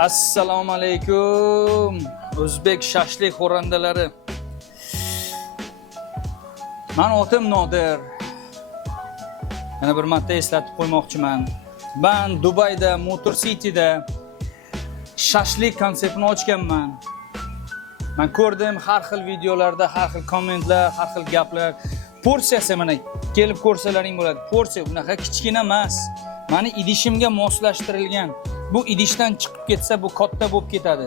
Assalomu alaykum. O'zbek shashlik xo'randalari. Men otim Nodir. Yana bir marta eslatib qo'ymoqchiman. Men Dubayda Motor City'da shashlik konseptini ochganman. Men ko'rdim har xil videolarda, har xil kommentlar, har xil gaplar. Porsiyasi mana kelib ko'rsalaring bo'ladi. Porsiya bunaqa kichkina emas. Mani idishimga moslashtirilgan. Bu idishdan chiqib ketsa bu katta bo'lib ketadi.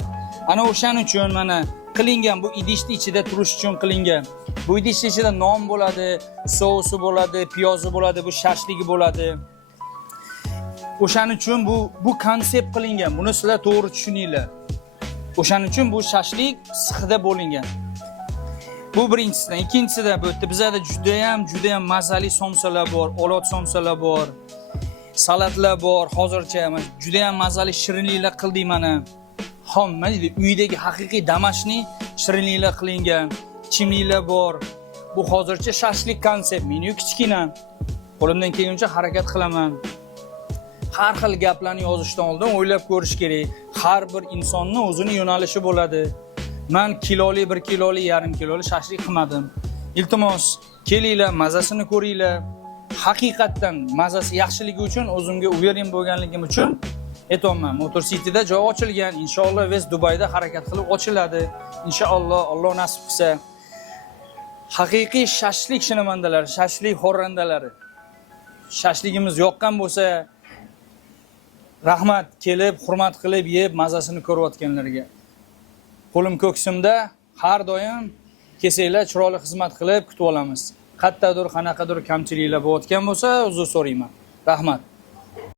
Ana o'shaning uchun mana qilingan, bu idishning ichida turish uchun qilingan. Bu idishning ichida non bo'ladi, sousi bo'ladi, piyozi bo'ladi, bu shashligi bo'ladi. O'shaning uchun bu konsept qilingan. Buni sizlar to'g'ri tushuninglar. O'shaning uchun bu shashlik sixida bo'lingan. Bu birinchisidan, ikkinchisidan bu yerda bizada juda ham mazali somsalar bor, olot somsalar bor. Salatlar bor, hozircha juda ham mazali shirinliklar qildik mana. Hamma deydi, uydagi haqiqiy damashni shirinliklar qilingan, ichimliklar bor. Bu hozircha shashlik konsept, menyu kichkina. Qo'limdan kelguncha harakat qilaman. Har xil gaplarni yozishdan oldin o'ylab ko'rish kerak. Har bir insonning o'zining yo'nalishi bo'ladi. Men kiloli, 1 kiloli, yarim kiloli shashlik qilmadim. Iltimos, kelinglar, mazasini ko'ringlar. Haqiqatdan mazasi yaxshiligi uchun o'zimga uvering bo'lganligim uchun aytayapman. Motor City'da joy ochilgan. Inshaalloh biz Dubayda harakat qilib ochiladi. Inshaalloh Alloh nasib qilsa. Haqiqiy shashlik shinamandalari, shashlik xorrandalari. Shashligimiz yoqqan bo'lsa, rahmat, kelib, hurmat qilib yeb mazasini ko'rayotganlarga. Qo'lim ko'ksimda har doim kelsanglar chiroyli xizmat qilib kutib olamiz. Qanaqadir kamchiliklar bo'layotgan bo'lsa, uzr so'rayman. Rahmat.